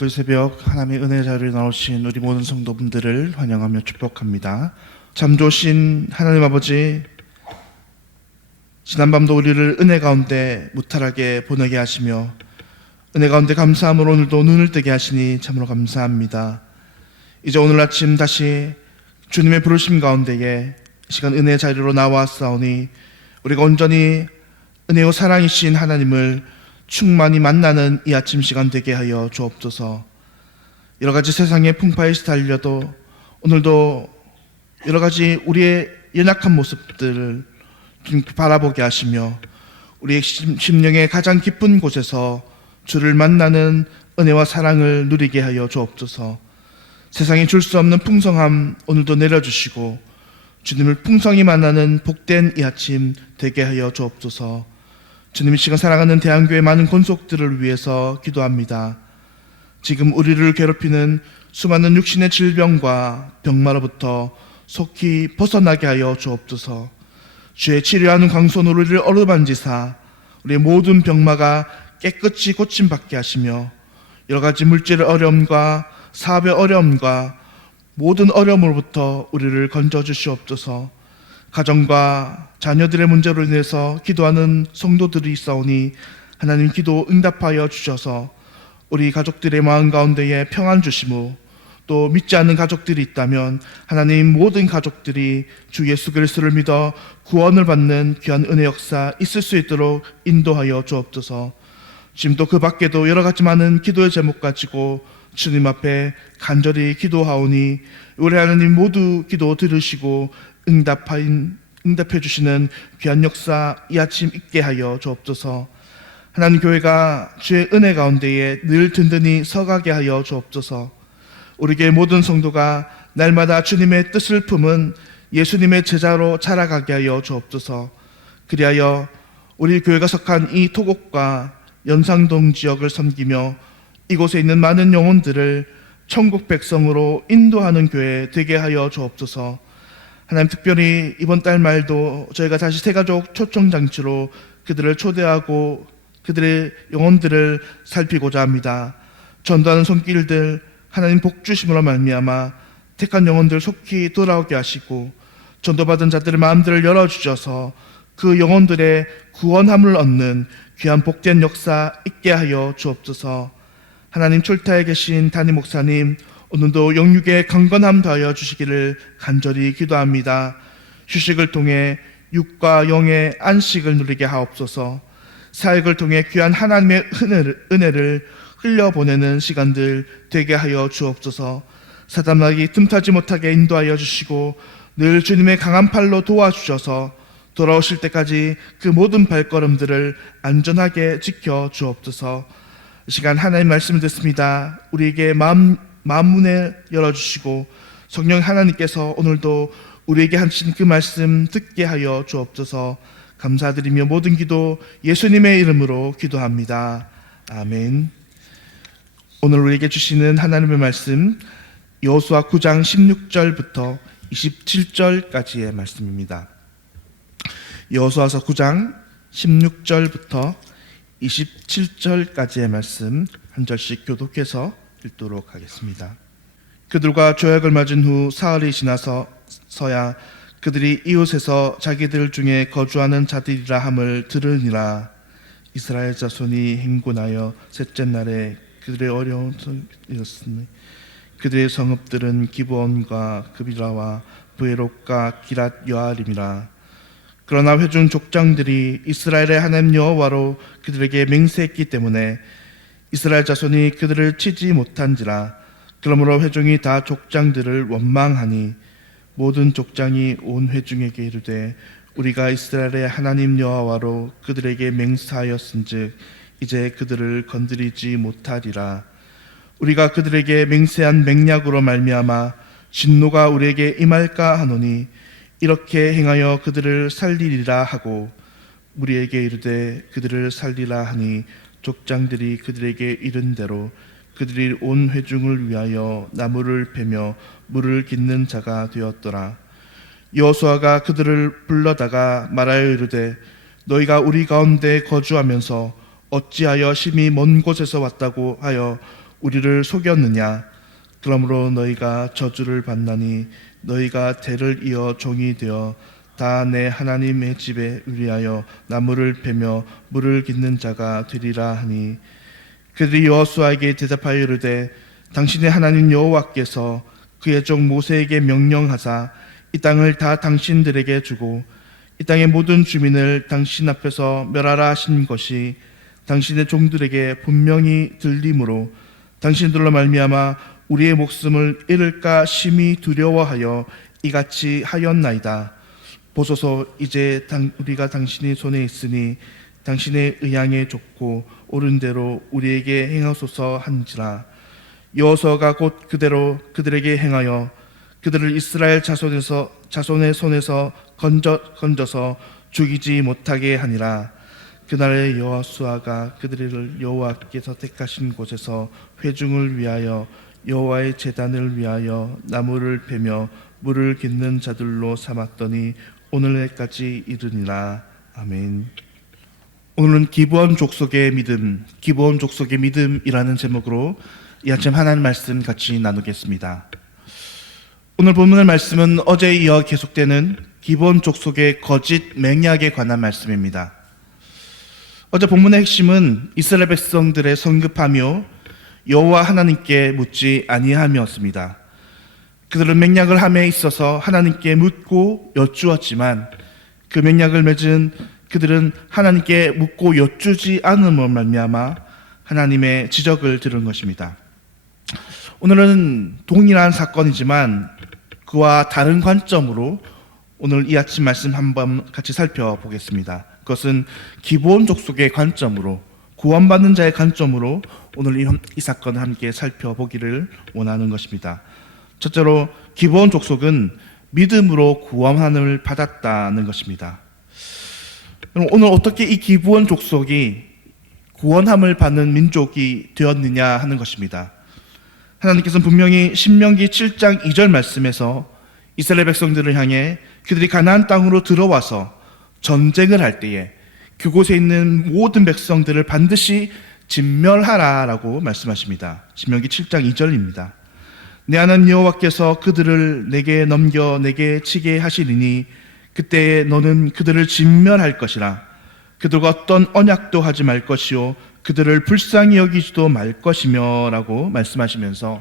오늘도 새벽 하나님의 은혜 자리에 나오신 우리 모든 성도분들을 환영하며 축복합니다. 참 좋으신 하나님 아버지, 지난밤도 우리를 은혜 가운데 무탈하게 보내게 하시며 은혜 가운데 감사함으로 오늘도 눈을 뜨게 하시니 참으로 감사합니다. 이제 오늘 아침 다시 주님의 부르심 가운데에 시간 은혜 자리로 나왔사오니 우리가 온전히 은혜요 사랑이신 하나님을 충만히 만나는 이 아침 시간 되게 하여 주옵소서. 여러 가지 세상의 풍파에 시달려도 오늘도 여러 가지 우리의 연약한 모습들을 바라보게 하시며 우리의 심령의 가장 깊은 곳에서 주를 만나는 은혜와 사랑을 누리게 하여 주옵소서. 세상이 줄 수 없는 풍성함 오늘도 내려주시고 주님을 풍성히 만나는 복된 이 아침 되게 하여 주옵소서. 주님, 이 시간 사랑하는 대한교회 많은 권속들을 위해서 기도합니다. 지금 우리를 괴롭히는 수많은 육신의 질병과 병마로부터 속히 벗어나게 하여 주옵소서. 주의 치료하는 광손으로 우리를 어루만지사 우리의 모든 병마가 깨끗이 고침받게 하시며 여러 가지 물질의 어려움과 사업의 어려움과 모든 어려움으로부터 우리를 건져주시옵소서. 가정과 자녀들의 문제로 인해서 기도하는 성도들이 있사오니 하나님 기도 응답하여 주셔서 우리 가족들의 마음 가운데에 평안 주시고 또 믿지 않는 가족들이 있다면 하나님 모든 가족들이 주 예수 그리스도를 믿어 구원을 받는 귀한 은혜 역사 있을 수 있도록 인도하여 주옵소서. 지금도 그 밖에도 여러 가지 많은 기도의 제목 가지고 주님 앞에 간절히 기도하오니 우리 하나님 모두 기도 들으시고 응답해 주시는 귀한 역사 이 아침 있게 하여 주옵소서. 하나님 교회가 주의 은혜 가운데에 늘 든든히 서가게 하여 주옵소서. 우리 교회 모든 성도가 날마다 주님의 뜻을 품은 예수님의 제자로 자라가게 하여 주옵소서. 그리하여 우리 교회가 속한 이 토곡과 연상동 지역을 섬기며 이곳에 있는 많은 영혼들을 천국 백성으로 인도하는 교회 되게 하여 주옵소서. 하나님, 특별히 이번 달 말도 저희가 다시 새가족 초청장치로 그들을 초대하고 그들의 영혼들을 살피고자 합니다. 전도하는 손길들 하나님 복 주심으로 말미암아 택한 영혼들 속히 돌아오게 하시고 전도받은 자들의 마음들을 열어주셔서 그 영혼들의 구원함을 얻는 귀한 복된 역사 있게 하여 주옵소서. 하나님, 출타에 계신 담임 목사님 오늘도 영육의 강건함 더하여 주시기를 간절히 기도합니다. 휴식을 통해 육과 영의 안식을 누리게 하옵소서. 사역을 통해 귀한 하나님의 은혜를 흘려보내는 시간들 되게 하여 주옵소서. 사단마귀 틈타지 못하게 인도하여 주시고 늘 주님의 강한 팔로 도와주셔서 돌아오실 때까지 그 모든 발걸음들을 안전하게 지켜 주옵소서. 이 시간 하나님 말씀을 듣습니다. 우리에게 마음문을 열어주시고 성령 하나님께서 오늘도 우리에게 하신 그 말씀 듣게 하여 주옵소서. 감사드리며 모든 기도 예수님의 이름으로 기도합니다. 아멘. 오늘 우리에게 주시는 하나님의 말씀 여호수아 9장 16절부터 27절까지의 말씀입니다. 여호수아서 9장 16절부터 27절까지의 말씀 한 절씩 교독해서 읽도록 하겠습니다. 그들과 조약을 맺은 후 사흘이 지나서야 그들이 이웃에서 자기들 중에 거주하는 자들이라 함을 들으니라. 이스라엘 자손이 행군하여 셋째 날에 그들의 어려운 성이었으니 그들의 성읍들은 기브온과 그비라와 브에롯과 기랏 여아림이라. 그러나 회중 족장들이 이스라엘의 하나님 여호와로 그들에게 맹세했기 때문에 이스라엘 자손이 그들을 치지 못한지라. 그러므로 회중이 다 족장들을 원망하니 모든 족장이 온 회중에게 이르되 우리가 이스라엘의 하나님 여호와로 그들에게 맹세하였은즉 이제 그들을 건드리지 못하리라. 우리가 그들에게 맹세한 맹약으로 말미암아 진노가 우리에게 임할까 하노니 이렇게 행하여 그들을 살리리라 하고 우리에게 이르되 그들을 살리라 하니 족장들이 그들에게 이른 대로 그들이 온 회중을 위하여 나무를 베며 물을 깃는 자가 되었더라. 여호수아가 그들을 불러다가 말하여 이르되 너희가 우리 가운데 거주하면서 어찌하여 심히 먼 곳에서 왔다고 하여 우리를 속였느냐? 그러므로 너희가 저주를 받나니 너희가 대를 이어 종이 되어 다 내 하나님의 집에 위하여 나무를 베며 물을 깃는 자가 되리라 하니 그들이 여호수아에게 대답하여 이르되 당신의 하나님 여호와께서 그의 종 모세에게 명령하사 이 땅을 다 당신들에게 주고 이 땅의 모든 주민을 당신 앞에서 멸하라 하신 것이 당신의 종들에게 분명히 들림으로 당신들로 말미암아 우리의 목숨을 잃을까 심히 두려워하여 이같이 하였나이다. 보소서 이제 우리가 당신의 손에 있으니 당신의 의향에 좋고 옳은 대로 우리에게 행하소서 한지라. 여호수아가 곧 그대로 그들에게 행하여 그들을 이스라엘 자손의 손에서 건져서 죽이지 못하게 하니라. 그날에 여호수아가 그들을 여호와께서 택하신 곳에서 회중을 위하여 여호와의 제단을 위하여 나무를 베며 물을 깃는 자들로 삼았더니 오늘날까지 이르니라. 아멘. 오늘은 기브온 족속의 믿음, 기브온 족속의 믿음이라는 제목으로 이 아침 하나님 말씀 같이 나누겠습니다. 오늘 본문의 말씀은 어제에 이어 계속되는 기브온 족속의 거짓 맹약에 관한 말씀입니다. 어제 본문의 핵심은 이스라엘 백성들의 성급하며 여호와 하나님께 묻지 아니함이었습니다. 그들은 맹약을 함에 있어서 하나님께 묻고 여쭈었지만 그 맹약을 맺은 그들은 하나님께 묻고 여쭈지 않음으로 말미암아 하나님의 지적을 들은 것입니다. 오늘은 동일한 사건이지만 그와 다른 관점으로 오늘 이 아침 말씀 한번 같이 살펴보겠습니다. 그것은 기브온 족속의 관점으로, 구원받는 자의 관점으로 오늘 이 사건을 함께 살펴보기를 원하는 것입니다. 첫째로 기브온 족속은 믿음으로 구원함을 받았다는 것입니다. 오늘 어떻게 이 기브온 족속이 구원함을 받는 민족이 되었느냐 하는 것입니다. 하나님께서는 분명히 신명기 7장 2절 말씀에서 이스라엘 백성들을 향해 그들이 가나안 땅으로 들어와서 전쟁을 할 때에 그곳에 있는 모든 백성들을 반드시 진멸하라라고 말씀하십니다. 신명기 7장 2절입니다. 내 하나님 여호와께서 그들을 내게 넘겨 내게 치게 하시리니 그때에 너는 그들을 진멸할 것이라. 그들과 어떤 언약도 하지 말 것이요 그들을 불쌍히 여기지도 말 것이며 라고 말씀하시면서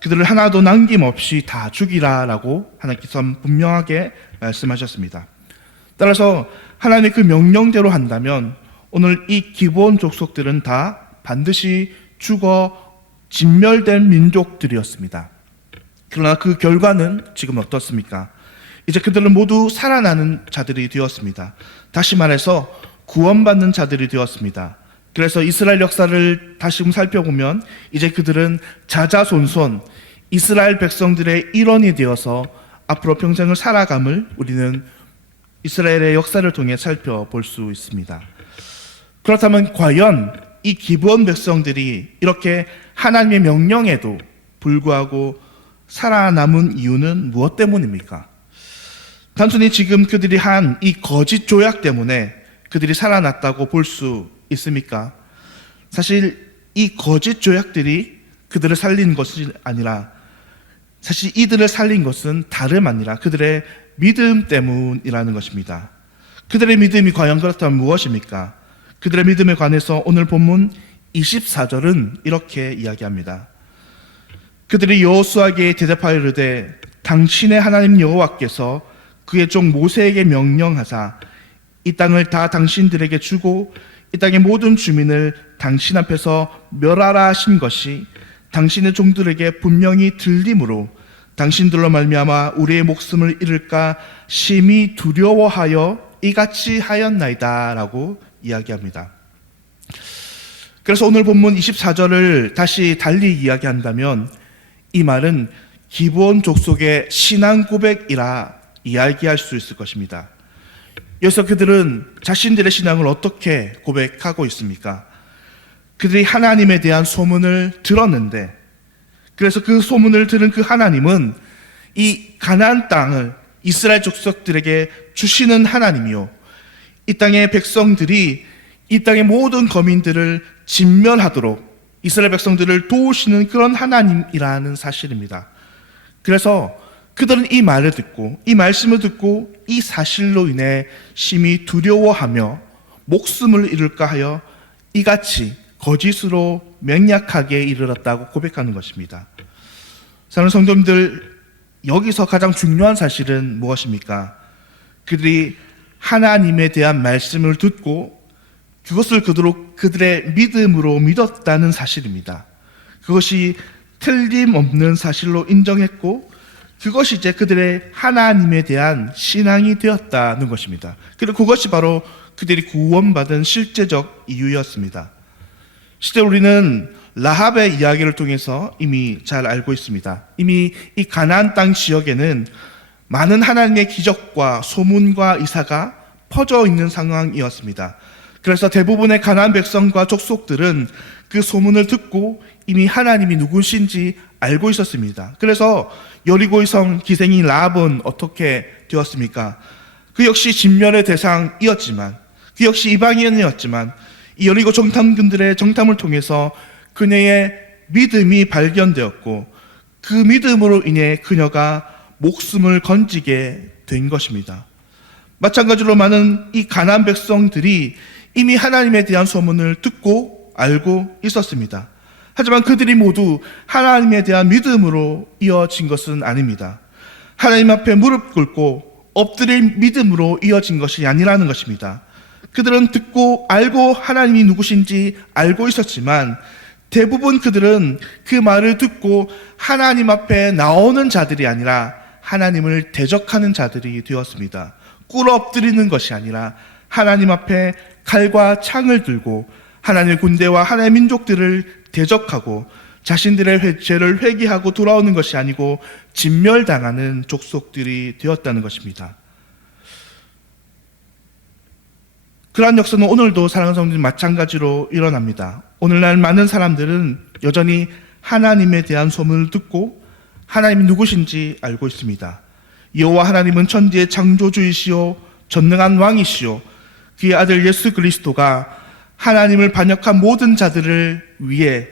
그들을 하나도 남김없이 다 죽이라라고 하나님께서 분명하게 말씀하셨습니다. 따라서 하나님의 그 명령대로 한다면 오늘 이 기브온 족속들은 다 반드시 죽어 진멸된 민족들이었습니다. 그러나 그 결과는 지금 어떻습니까? 이제 그들은 모두 살아나는 자들이 되었습니다. 다시 말해서 구원받는 자들이 되었습니다. 그래서 이스라엘 역사를 다시 살펴보면 이제 그들은 자자손손 이스라엘 백성들의 일원이 되어서 앞으로 평생을 살아감을 우리는 이스라엘의 역사를 통해 살펴볼 수 있습니다. 그렇다면 과연 이 기브온 백성들이 이렇게 하나님의 명령에도 불구하고 살아남은 이유는 무엇 때문입니까? 단순히 지금 그들이 한 이 거짓 조약 때문에 그들이 살아났다고 볼 수 있습니까? 사실 이 거짓 조약들이 그들을 살린 것이 아니라 사실 이들을 살린 것은 다름 아니라 그들의 믿음 때문이라는 것입니다. 그들의 믿음이 과연 그렇다면 무엇입니까? 그들의 믿음에 관해서 오늘 본문 24절은 이렇게 이야기합니다. 그들이 여호수아에게 대답하여 이르되 당신의 하나님 여호와께서 그의 종 모세에게 명령하사 이 땅을 다 당신들에게 주고 이 땅의 모든 주민을 당신 앞에서 멸하라 하신 것이 당신의 종들에게 분명히 들림으로 당신들로 말미암아 우리의 목숨을 잃을까 심히 두려워하여 이같이 하였나이다 라고 이야기합니다. 그래서 오늘 본문 24절을 다시 달리 이야기한다면 이 말은 기브온 족속의 신앙 고백이라 이야기할 수 있을 것입니다. 여기서 그들은 자신들의 신앙을 어떻게 고백하고 있습니까? 그들이 하나님에 대한 소문을 들었는데 그래서 그 소문을 들은 그 하나님은 이 가나안 땅을 이스라엘 족속들에게 주시는 하나님이요 이 땅의 백성들이 이 땅의 모든 거민들을 진멸하도록 이스라엘 백성들을 도우시는 그런 하나님이라는 사실입니다. 그래서 그들은 이 말을 듣고, 이 말씀을 듣고 이 사실로 인해 심히 두려워하며 목숨을 잃을까 하여 이같이 거짓으로 맹약하게 이르렀다고 고백하는 것입니다. 사랑하는 성도님들, 여기서 가장 중요한 사실은 무엇입니까? 그들이 하나님에 대한 말씀을 듣고 그것을 그들의 믿음으로 믿었다는 사실입니다. 그것이 틀림없는 사실로 인정했고 그것이 이제 그들의 하나님에 대한 신앙이 되었다는 것입니다. 그리고 그것이 바로 그들이 구원받은 실제적 이유였습니다. 실제로 우리는 라합의 이야기를 통해서 이미 잘 알고 있습니다. 이미 이 가나안 땅 지역에는 많은 하나님의 기적과 소문과 이사가 퍼져 있는 상황이었습니다. 그래서 대부분의 가나안 백성과 족속들은 그 소문을 듣고 이미 하나님이 누구신지 알고 있었습니다. 그래서 여리고의 성 기생인 라합은 어떻게 되었습니까? 그 역시 진멸의 대상이었지만, 그 역시 이방인이었지만 이 여리고 정탐꾼들의 정탐을 통해서 그녀의 믿음이 발견되었고 그 믿음으로 인해 그녀가 목숨을 건지게 된 것입니다. 마찬가지로 많은 이 가나안 백성들이 이미 하나님에 대한 소문을 듣고 알고 있었습니다. 하지만 그들이 모두 하나님에 대한 믿음으로 이어진 것은 아닙니다. 하나님 앞에 무릎 꿇고 엎드릴 믿음으로 이어진 것이 아니라는 것입니다. 그들은 듣고 알고 하나님이 누구신지 알고 있었지만 대부분 그들은 그 말을 듣고 하나님 앞에 나오는 자들이 아니라 하나님을 대적하는 자들이 되었습니다. 꿇어 엎드리는 것이 아니라 하나님 앞에 칼과 창을 들고 하나님의 군대와 하나님의 민족들을 대적하고 자신들의 죄를 회개하고 돌아오는 것이 아니고 진멸당하는 족속들이 되었다는 것입니다. 그러한 역사는 오늘도 사랑하는 성도님 마찬가지로 일어납니다. 오늘날 많은 사람들은 여전히 하나님에 대한 소문을 듣고 하나님이 누구신지 알고 있습니다. 여호와 하나님은 천지의 창조주이시오 전능한 왕이시오 그의 아들 예수 그리스도가 하나님을 반역한 모든 자들을 위해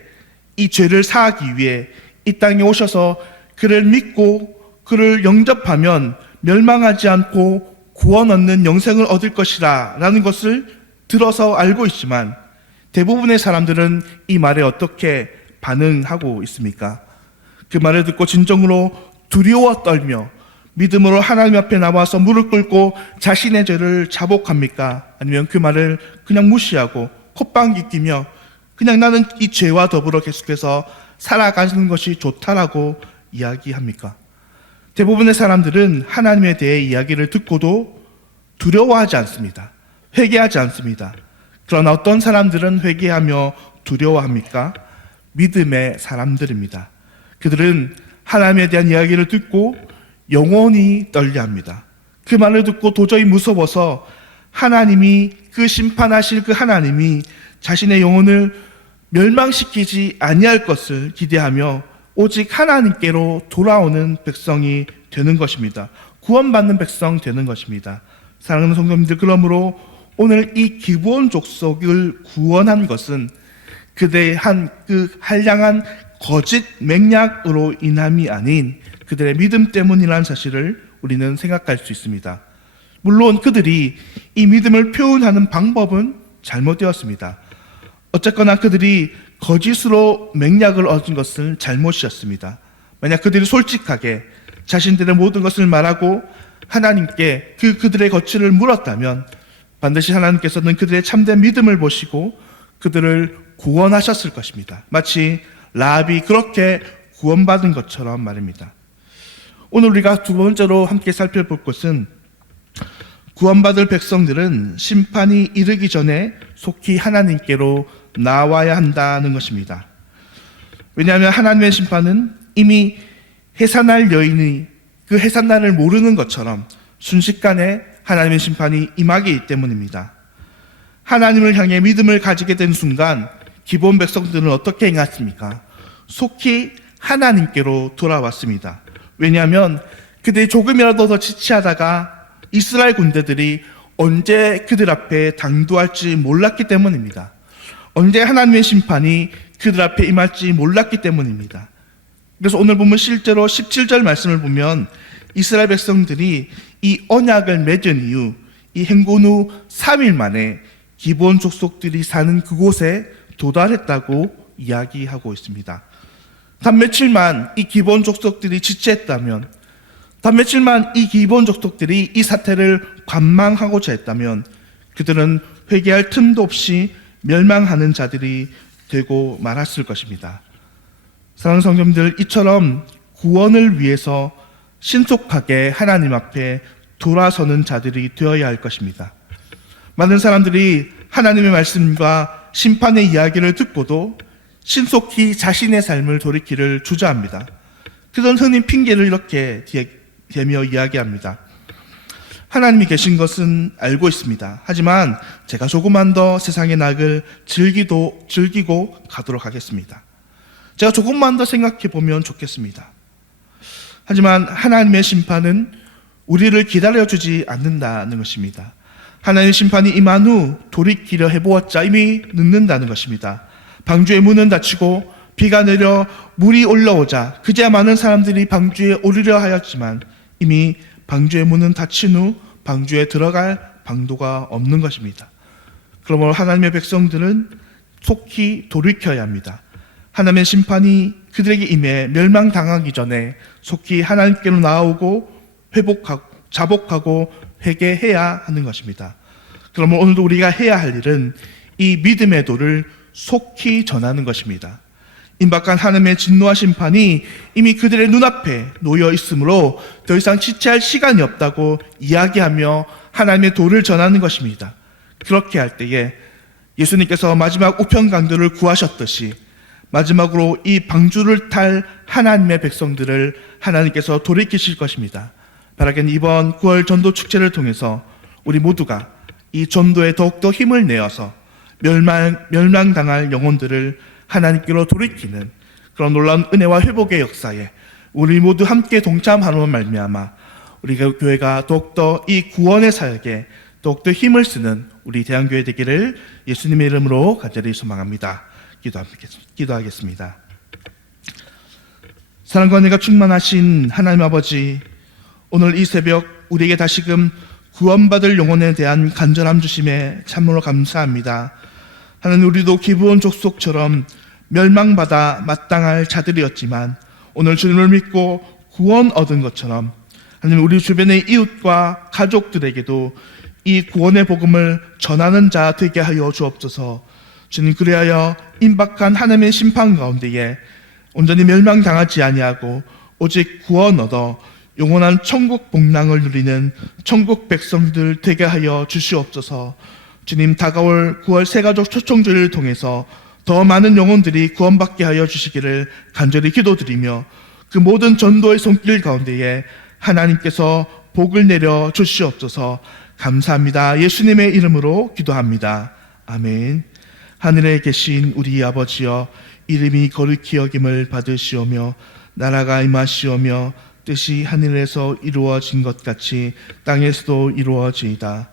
이 죄를 사하기 위해 이 땅에 오셔서 그를 믿고 그를 영접하면 멸망하지 않고 구원 얻는 영생을 얻을 것이라 라는 것을 들어서 알고 있지만 대부분의 사람들은 이 말에 어떻게 반응하고 있습니까? 그 말을 듣고 진정으로 두려워 떨며 믿음으로 하나님 앞에 나와서 무릎 꿇고 자신의 죄를 자복합니까? 아니면 그 말을 그냥 무시하고 콧방귀 끼며 그냥 나는 이 죄와 더불어 계속해서 살아가는 것이 좋다라고 이야기합니까? 대부분의 사람들은 하나님에 대해 이야기를 듣고도 두려워하지 않습니다. 회개하지 않습니다. 그러나 어떤 사람들은 회개하며 두려워합니까? 믿음의 사람들입니다. 그들은 하나님에 대한 이야기를 듣고 영원히 떨려합니다. 그 말을 듣고 도저히 무서워서 하나님이 그 심판하실 그 하나님이 자신의 영혼을 멸망시키지 아니할 것을 기대하며 오직 하나님께로 돌아오는 백성이 되는 것입니다. 구원받는 백성 되는 것입니다. 사랑하는 성도님들, 그러므로 오늘 이 기브온 족속을 구원한 것은 그들의 그 한량한 거짓 맹약으로 인함이 아닌 그들의 믿음 때문이라는 사실을 우리는 생각할 수 있습니다. 물론 그들이 이 믿음을 표현하는 방법은 잘못되었습니다. 어쨌거나 그들이 거짓으로 맹약을 얻은 것은 잘못이었습니다. 만약 그들이 솔직하게 자신들의 모든 것을 말하고 하나님께 그들의 거취를 물었다면 반드시 하나님께서는 그들의 참된 믿음을 보시고 그들을 구원하셨을 것입니다. 마치 라합이 그렇게 구원받은 것처럼 말입니다. 오늘 우리가 두 번째로 함께 살펴볼 것은 구원받을 백성들은 심판이 이르기 전에 속히 하나님께로 나와야 한다는 것입니다. 왜냐하면 하나님의 심판은 이미 해산할 여인이 그 해산날을 모르는 것처럼 순식간에 하나님의 심판이 임하기 때문입니다. 하나님을 향해 믿음을 가지게 된 순간 기본 백성들은 어떻게 행했습니까? 속히 하나님께로 돌아왔습니다. 왜냐하면 그들이 조금이라도 더 지체하다가 이스라엘 군대들이 언제 그들 앞에 당도할지 몰랐기 때문입니다. 언제 하나님의 심판이 그들 앞에 임할지 몰랐기 때문입니다. 그래서 오늘 보면 실제로 17절 말씀을 보면 이스라엘 백성들이 이 언약을 맺은 이후 이 행군 후 3일 만에 기브온 족속들이 사는 그곳에 도달했다고 이야기하고 있습니다. 단 며칠만 이 기브온 족속들이 지체했다면, 단 며칠만 이 기브온 족속들이 이 사태를 관망하고자 했다면 그들은 회개할 틈도 없이 멸망하는 자들이 되고 말았을 것입니다. 사랑하는 성도님들, 이처럼 구원을 위해서 신속하게 하나님 앞에 돌아서는 자들이 되어야 할 것입니다. 많은 사람들이 하나님의 말씀과 심판의 이야기를 듣고도 신속히 자신의 삶을 돌이키를 주저합니다. 그런 흔히 핑계를 이렇게 대며 이야기합니다. 하나님이 계신 것은 알고 있습니다. 하지만 제가 조금만 더 세상의 낙을 즐기고 가도록 하겠습니다. 제가 조금만 더 생각해 보면 좋겠습니다. 하지만 하나님의 심판은 우리를 기다려주지 않는다는 것입니다. 하나님의 심판이 임한 후 돌이키려 해보았자 이미 늦는다는 것입니다. 방주의 문은 닫히고 비가 내려 물이 올라오자 그제야 많은 사람들이 방주에 오르려 하였지만 이미 방주의 문은 닫힌 후 방주에 들어갈 방도가 없는 것입니다. 그러므로 하나님의 백성들은 속히 돌이켜야 합니다. 하나님의 심판이 그들에게 임해 멸망당하기 전에 속히 하나님께로 나아오고 자복하고 회개해야 하는 것입니다. 그러면 오늘도 우리가 해야 할 일은 이 믿음의 도를 속히 전하는 것입니다. 임박한 하나님의 진노와 심판이 이미 그들의 눈앞에 놓여 있으므로 더 이상 지체할 시간이 없다고 이야기하며 하나님의 도를 전하는 것입니다. 그렇게 할 때에 예수님께서 마지막 우편 강도를 구하셨듯이 마지막으로 이 방주를 탈 하나님의 백성들을 하나님께서 돌이키실 것입니다. 바라기는 이번 9월 전도 축제를 통해서 우리 모두가 이 전도에 더욱더 힘을 내어서 멸망당할 영혼들을 하나님께로 돌이키는 그런 놀라운 은혜와 회복의 역사에 우리 모두 함께 동참하는 말미암아 우리 교회가 더욱더 이 구원의 사역에 더욱더 힘을 쓰는 우리 대한교회 되기를 예수님의 이름으로 간절히 소망합니다. 기도하겠습니다. 사랑과 은혜가 충만하신 하나님 아버지, 오늘 이 새벽 우리에게 다시금 구원받을 영혼에 대한 간절함 주심에 참으로 감사합니다. 하나님, 우리도 기브온 족속처럼 멸망받아 마땅할 자들이었지만 오늘 주님을 믿고 구원 얻은 것처럼 하나님, 우리 주변의 이웃과 가족들에게도 이 구원의 복음을 전하는 자 되게 하여 주옵소서. 주님, 그리하여 임박한 하나님의 심판 가운데에 온전히 멸망당하지 아니하고 오직 구원 얻어 영원한 천국 복락을 누리는 천국 백성들 되게 하여 주시옵소서. 주님, 다가올 9월 새가족 초청주일을 통해서 더 많은 영혼들이 구원받게 하여 주시기를 간절히 기도드리며 그 모든 전도의 손길 가운데에 하나님께서 복을 내려 주시옵소서. 감사합니다. 예수님의 이름으로 기도합니다. 아멘. 하늘에 계신 우리 아버지여, 이름이 거룩히 여김을 받으시오며 나라가 임하시오며 뜻이 하늘에서 이루어진 것 같이 땅에서도 이루어지이다.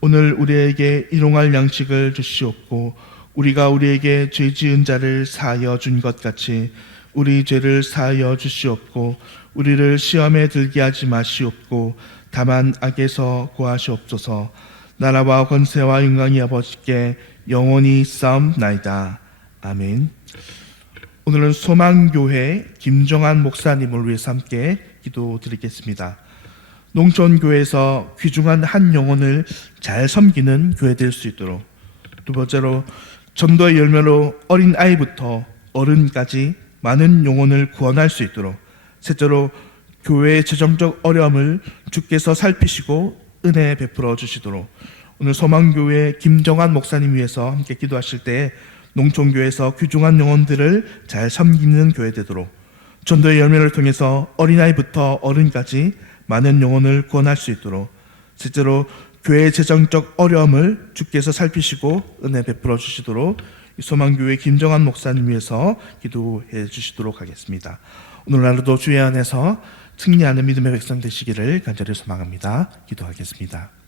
오늘 우리에게 일용할 양식을 주시옵고 우리가 우리에게 죄 지은 자를 사하여 준 것 같이 우리 죄를 사하여 주시옵고 우리를 시험에 들게 하지 마시옵고 다만 악에서 구하시옵소서. 나라와 권세와 영광이 아버지께 영원히 싸움나이다. 아멘. 오늘은 소망교회 김정한 목사님을 위해서 함께 기도드리겠습니다. 농촌교회에서 귀중한 한 영혼을 잘 섬기는 교회 될 수 있도록, 두 번째로 전도의 열매로 어린 아이부터 어른까지 많은 영혼을 구원할 수 있도록, 셋째로 교회의 재정적 어려움을 주께서 살피시고 은혜 베풀어 주시도록, 오늘 소망교회 김정한 목사님 위해서 함께 기도하실 때 농촌교회에서 귀중한 영혼들을 잘 섬기는 교회 되도록, 전도의 열매를 통해서 어린아이부터 어른까지 많은 영혼을 구원할 수 있도록, 셋째로 교회의 재정적 어려움을 주께서 살피시고 은혜 베풀어 주시도록 소망교회 김정한 목사님 위해서 기도해 주시도록 하겠습니다. 오늘 하루도 주의 안에서 승리하는 믿음의 백성 되시기를 간절히 소망합니다. 기도하겠습니다.